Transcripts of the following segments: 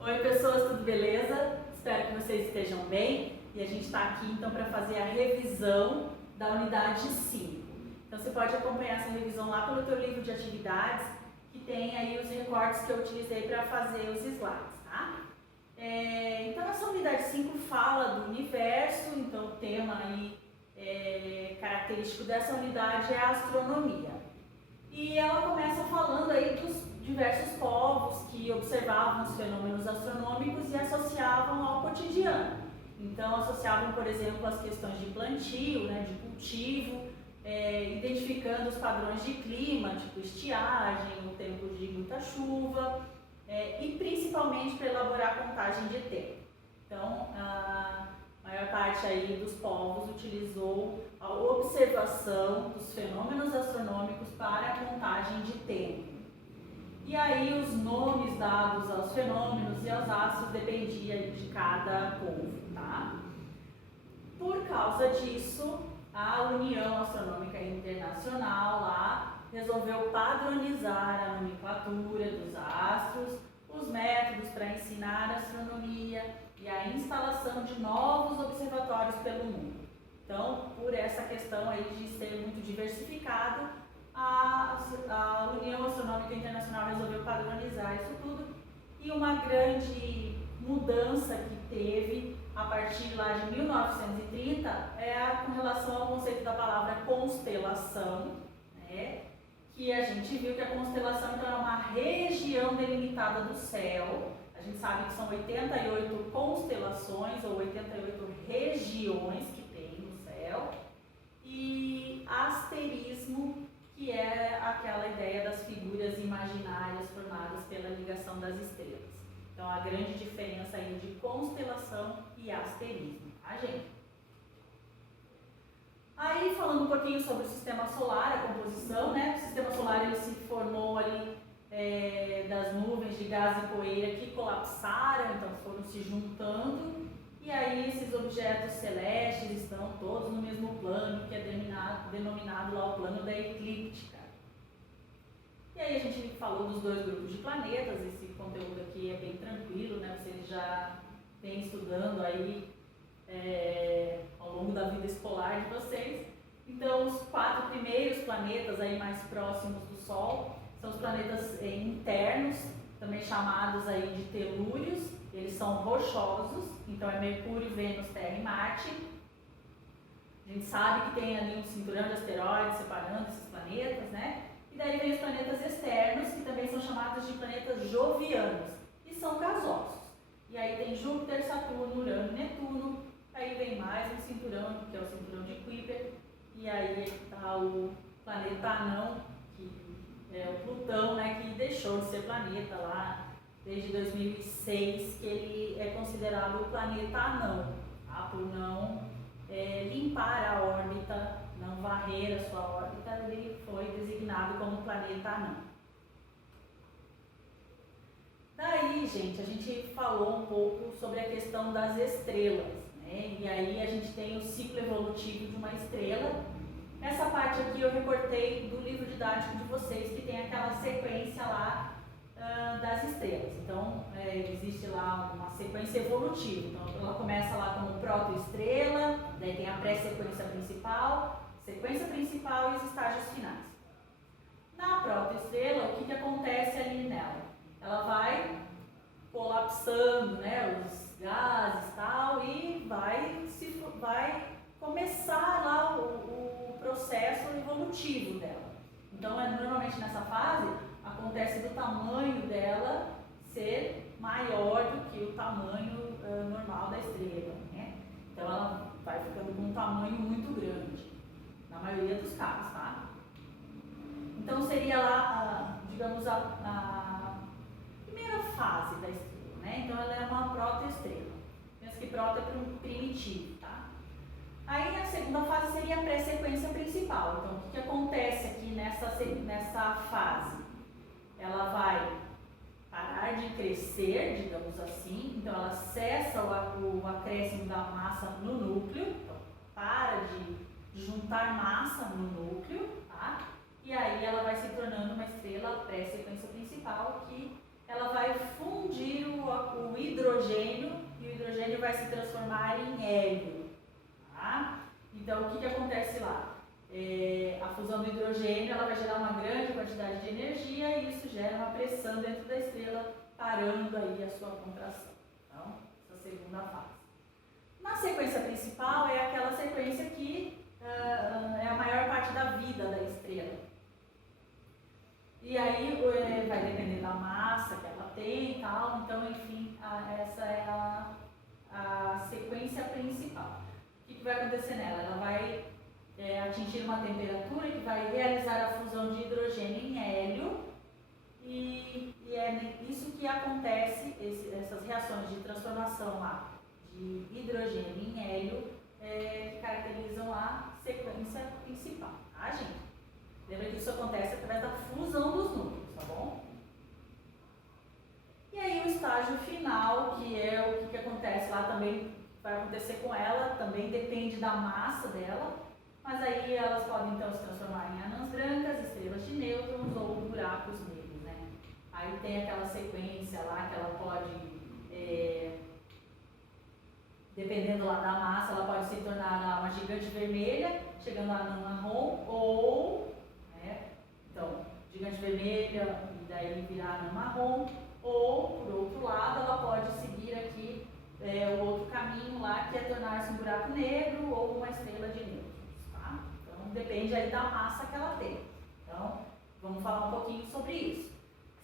Oi pessoas, tudo beleza? Espero que vocês estejam bem e a gente está aqui então para fazer a revisão da unidade 5. Então você pode acompanhar essa revisão lá pelo teu livro de atividades, que tem aí os recortes que eu utilizei para fazer os slides, tá? Então essa unidade 5 fala do universo, então o tema aí característico dessa unidade é a astronomia. E ela começa falando aí dos diversos povos que observavam os fenômenos astronômicos e associavam ao cotidiano. Então associavam, por exemplo, as questões de plantio, né, de cultivo, identificando os padrões de clima, tipo estiagem, o tempo de muita chuva, e principalmente para elaborar a contagem de tempo. Então, a maior parte aí dos povos utilizou a observação dos fenômenos astronômicos para a contagem de tempo. E aí os nomes dados aos fenômenos e aos astros dependiam de cada povo, tá? Por causa disso, a União Astronômica Internacional lá resolveu padronizar a nomenclatura dos astros, os métodos para ensinar astronomia e a instalação de novos observatórios pelo mundo. Então, por essa questão aí de ser muito diversificado, a União Astronômica Internacional resolveu padronizar isso tudo, e uma grande mudança que teve a partir lá de 1930 é com relação ao conceito da palavra constelação, né? Que a gente viu que a constelação então, é uma região delimitada do céu. A gente sabe que são 88 constelações ou 88 regiões que tem no céu, e asterismo, que é aquela ideia das figuras imaginárias formadas pela ligação das estrelas. Então, a grande diferença aí de constelação e asterismo, tá, gente? Aí, falando um pouquinho sobre o sistema solar, a composição, né? O sistema solar ele se formou ali das nuvens de gás e poeira que colapsaram, então foram se juntando, e aí esses objetos celestes estão todos no mesmo plano, que é denominado lá o plano da eclíptica. E aí a gente falou dos dois grupos de planetas. Esse conteúdo aqui é bem tranquilo, né? Vocês já vêm estudando aí ao longo da vida escolar de vocês. Então, os 4 primeiros planetas aí mais próximos do Sol são os planetas internos, também chamados aí de telúrios. Eles são rochosos, então é Mercúrio, Vênus, Terra e Marte. A gente sabe que tem ali um cinturão de asteroides separando esses planetas, né? E daí vem os planetas externos, que também são chamados de planetas jovianos, e são gasosos. E aí tem Júpiter, Saturno, Urano e Netuno. Aí vem mais um cinturão, que é o cinturão de Kuiper, e aí está o planeta anão, que é o Plutão, né, que deixou de ser planeta lá desde 2006, que ele é considerado o planeta anão, tá? Por não limpar a órbita, não varrer a sua órbita, ele foi designado como planeta anão. Daí, gente, a gente falou um pouco sobre a questão das estrelas, né? E aí a gente tem o ciclo evolutivo de uma estrela. Essa parte aqui eu recortei do livro didático de vocês, que tem aquela sequência lá das estrelas. Então, existe lá uma sequência evolutiva. Então, ela começa lá como protoestrela, daí tem a pré-sequência principal, sequência principal e os estágios finais. Na protoestrela, o que acontece ali nela? Ela vai colapsando, né, os gases e tal, e vai começar lá o processo evolutivo dela. Então, normalmente nessa fase, acontece do tamanho dela ser maior do que o tamanho normal da estrela, né? Então, ela vai ficando com um tamanho muito grande, na maioria dos casos, tá? Então, seria lá, digamos, a primeira fase da estrela, né? Então, ela é uma protoestrela. Pensa que proto é primitivo, tá? Aí, a segunda fase seria a pré-sequência principal. Então, o que acontece aqui nessa fase? Ela vai parar de crescer, digamos assim, então ela cessa o acréscimo da massa no núcleo, então para de juntar massa no núcleo, tá? E aí ela vai se tornando uma estrela pré sequência principal, que ela vai fundir o hidrogênio e o hidrogênio vai se transformar em hélio. Tá? Então, o que acontece lá? A fusão do hidrogênio ela vai gerar uma grande quantidade de energia e isso gera uma pressão dentro da estrela, parando aí a sua contração. Então, essa segunda fase. Na sequência principal é aquela sequência que é a maior parte da vida da estrela. E aí vai depender da massa que ela tem e tal, então enfim, essa é a sequência principal. O que vai acontecer nela? Ela vai atingir uma temperatura que vai realizar a fusão de hidrogênio em hélio e é isso que acontece, essas reações de transformação lá de hidrogênio em hélio que caracterizam a sequência principal, tá, gente? Lembra que isso acontece através da fusão dos núcleos, tá bom? E aí o estágio final, que é o que acontece lá também, vai acontecer com ela, também depende da massa dela, mas aí elas podem então se transformar em anãs brancas, estrelas de nêutrons ou buracos negros, né? Aí tem aquela sequência lá que ela pode, dependendo lá da massa, ela pode se tornar uma gigante vermelha, chegando a anã marrom, ou, então, gigante vermelha e daí virar anã marrom, ou, por outro lado, ela pode seguir aqui o outro caminho lá, que é tornar-se um buraco negro ou uma estrela de nêutrons, tá? Então, depende aí da massa que ela tem. Então, vamos falar um pouquinho sobre isso.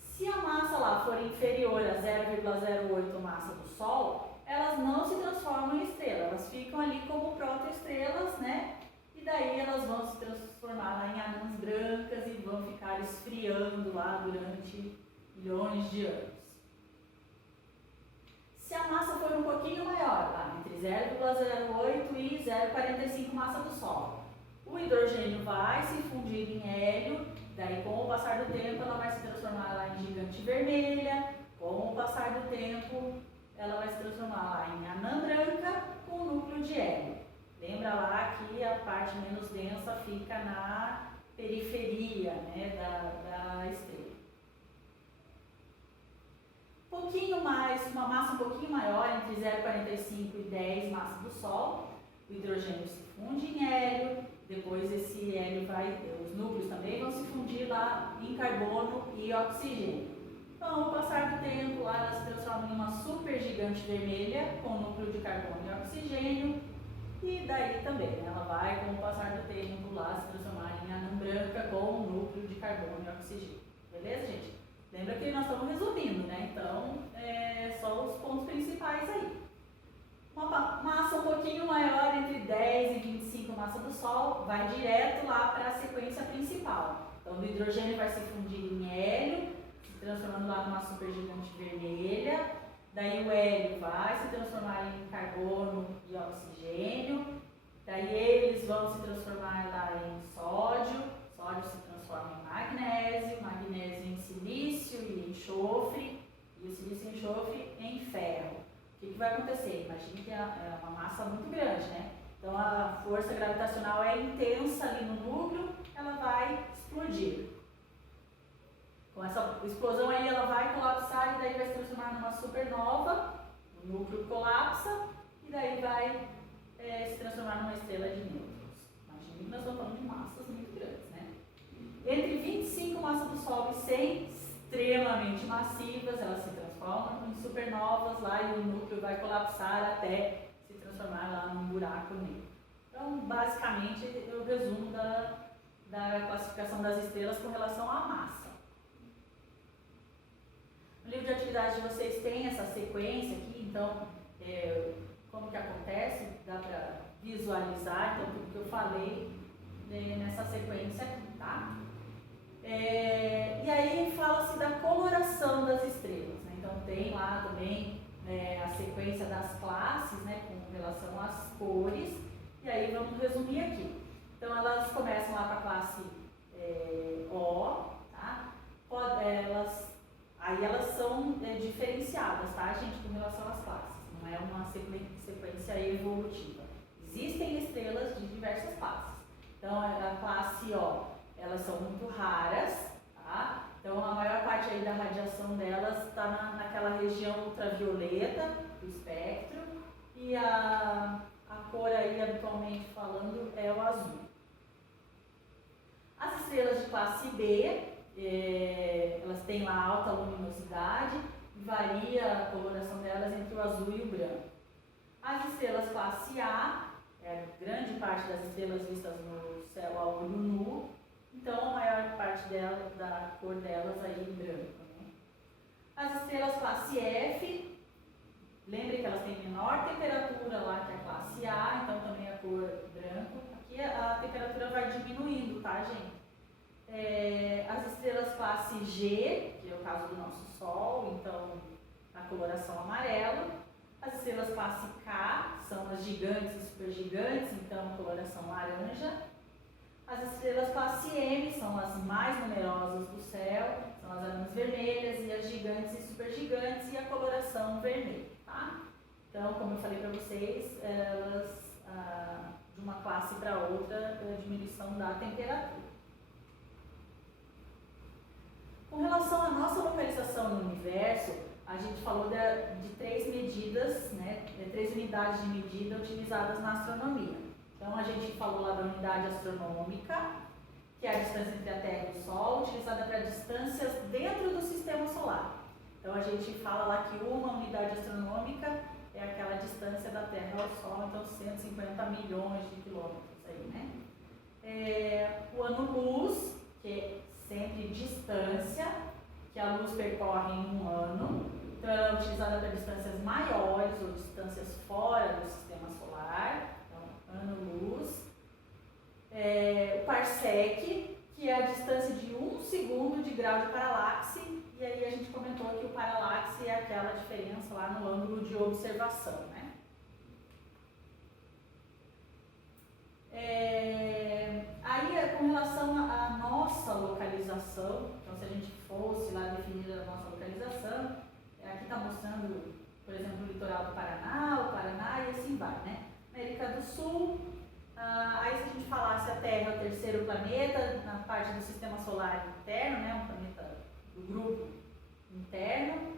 Se a massa lá for inferior a 0,08 massa do Sol, elas não se transformam em estrela, elas ficam ali como protoestrelas, né? E daí elas vão se transformar lá em anãs brancas e vão ficar esfriando lá durante milhões de anos. Se a massa for um pouquinho maior, lá, entre 0,08 e 0,45 massa do Sol, o hidrogênio vai se fundir em hélio, daí com o passar do tempo ela vai se transformar lá em gigante vermelha, com o passar do tempo ela vai se transformar lá em anã branca com núcleo de hélio. Lembra lá que a parte menos densa fica na periferia, né, da estrela. Um pouquinho mais, uma massa um pouquinho maior, entre 0,45 e 10 massa do Sol, o hidrogênio se funde em hélio, depois esse hélio os núcleos também vão se fundir lá em carbono e oxigênio. Então, ao passar do tempo, lá ela se transforma em uma supergigante vermelha com núcleo de carbono e oxigênio, e daí também, né, ela vai, com o passar do tempo, lá se transformar em anã branca com núcleo de carbono e oxigênio. Beleza, gente? Lembra que nós estamos resumindo, né? Então, só os pontos principais aí. Uma massa um pouquinho maior, entre 10 e 25 massa do Sol, vai direto lá para a sequência principal. Então, o hidrogênio vai se fundir em hélio, se transformando lá numa supergigante vermelha. Daí o hélio vai se transformar em carbono e oxigênio. Daí eles vão se transformar lá em sódio. Sódio se transforma em magnésio, magnésio em silício e enxofre, e o silício e enxofre em ferro. O que vai acontecer? Imagine que é uma massa muito grande, né? Então a força gravitacional é intensa ali no núcleo, ela vai explodir. Com essa explosão aí ela vai colapsar e daí vai se transformar numa supernova, o núcleo colapsa e daí vai se transformar numa estrela de nêutrons. Imagine que nós estamos falando de massas muito grandes, né? Entre 25 massas do Sol e 100, extremamente massivas, elas se transformam em supernovas lá e o núcleo vai colapsar até se transformar lá num buraco negro. Então, basicamente, é o resumo da classificação das estrelas com relação à massa. No livro de atividade de vocês tem essa sequência aqui, então, como que acontece, dá para visualizar, então, tudo que eu falei nessa sequência aqui, tá? E aí fala-se da coloração das estrelas, né? Então tem lá também a sequência das classes, né, com relação às cores, e aí vamos resumir aqui. Então elas começam lá com a classe O, tá? Aí elas são diferenciadas, tá, gente, com relação às classes, não é uma sequência evolutiva. Existem estrelas de diversas classes. Então a classe O, elas são muito raras, tá? Então a maior aí da radiação delas está naquela região ultravioleta do espectro, e a cor aí, habitualmente falando, é o azul. As estrelas de classe B, elas têm lá alta luminosidade, varia a coloração delas entre o azul e o branco. As estrelas classe A, grande parte das estrelas vistas no céu a olho nu, então a maior parte da cor delas aí branca. Né? As estrelas classe F, lembre que elas têm menor temperatura lá que a classe A, então também a cor branco. Aqui a temperatura vai diminuindo, tá, gente? As estrelas classe G, que é o caso do nosso Sol, então a coloração amarela. As estrelas classe K são as gigantes e supergigantes, então a coloração laranja. As estrelas classe M são as mais numerosas do céu, são as anãs vermelhas, e as gigantes e supergigantes, e a coloração vermelha, tá? Então, como eu falei para vocês, elas, de uma classe para outra, a diminuição da temperatura. Com relação à nossa localização no universo, a gente falou de 3 medidas, né, 3 unidades de medida utilizadas na astronomia. Então, a gente falou lá da unidade astronômica, que é a distância entre a Terra e o Sol, utilizada para distâncias dentro do Sistema Solar. Então, a gente fala lá que uma unidade astronômica é aquela distância da Terra ao Sol, então 150 milhões de quilômetros aí, né? O ano-luz, que é sempre distância que a luz percorre em um ano, então ela é utilizada para distâncias maiores ou distâncias fora do Sistema Solar. Ano-luz. O parsec, que é a distância de 1 segundo de grau de paralaxe, e aí a gente comentou que o paralaxe é aquela diferença lá no ângulo de observação, né? Aí, com relação à nossa localização, então se a gente fosse lá definir a nossa localização, aqui está mostrando, por exemplo, o litoral do Paraná, o Paraná, e assim vai, né? América do Sul, aí se a gente falasse a Terra é o terceiro planeta, na parte do Sistema Solar interno, né, um planeta do grupo interno.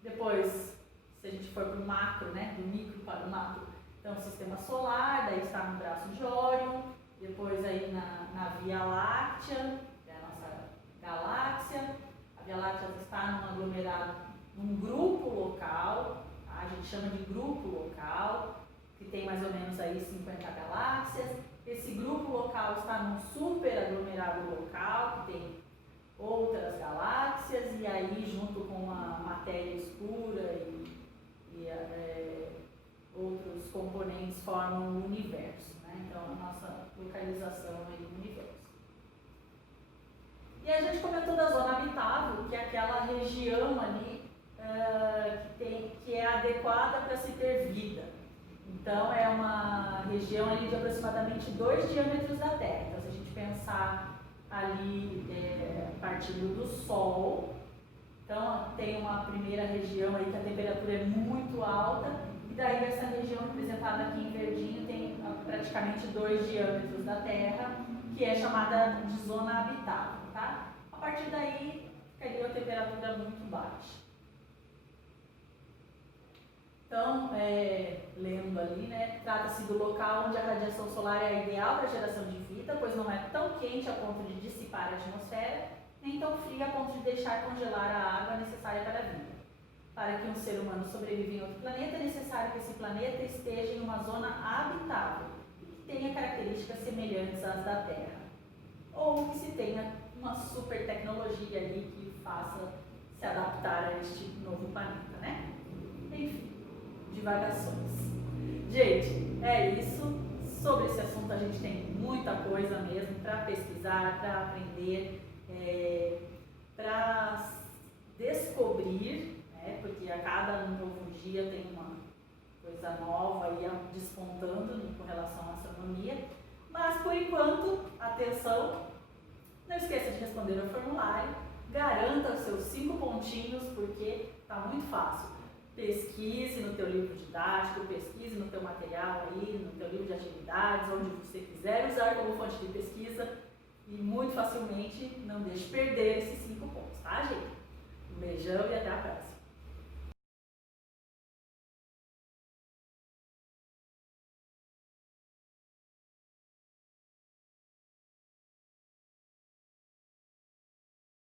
Depois, se a gente for para o macro, né, do micro para o macro, então o Sistema Solar, daí está no braço de Órion, depois aí na Via Láctea, que é a nossa galáxia. A Via Láctea está num aglomerado, num grupo local, a gente chama de grupo local, que tem mais ou menos aí 50 galáxias. Esse grupo local está num super aglomerado local, que tem outras galáxias, e aí junto com a matéria escura e outros componentes formam o universo, né? Então a nossa localização aí no universo. E a gente comentou da zona habitável, que é aquela região ali que é adequada para se ter vida. Então, é uma região ali de aproximadamente 2 diâmetros da Terra. Então, se a gente pensar ali partindo do Sol, então tem uma primeira região aí que a temperatura é muito alta, e daí essa região representada aqui em verdinho tem praticamente 2 diâmetros da Terra, que é chamada de zona habitável, tá? A partir daí, ficaria a temperatura muito baixa. Então, lendo ali, né, trata-se do local onde a radiação solar é ideal para a geração de vida, pois não é tão quente a ponto de dissipar a atmosfera, nem tão fria a ponto de deixar congelar a água necessária para a vida. Para que um ser humano sobreviva em outro planeta, é necessário que esse planeta esteja em uma zona habitável e que tenha características semelhantes às da Terra. Ou que se tenha uma super tecnologia ali que faça se adaptar a este novo planeta, né? Enfim. Divagações. Gente, é isso. Sobre esse assunto a gente tem muita coisa mesmo para pesquisar, para aprender, para descobrir, né? Porque a cada novo dia tem uma coisa nova aí despontando com relação à astronomia. Mas por enquanto, atenção, não esqueça de responder ao formulário, garanta os seus 5 pontinhos, porque está muito fácil. Pesquise no teu livro didático, pesquise no teu material aí, no teu livro de atividades, onde você quiser usar como fonte de pesquisa, e muito facilmente não deixe perder esses 5 pontos. beijão e até a próxima!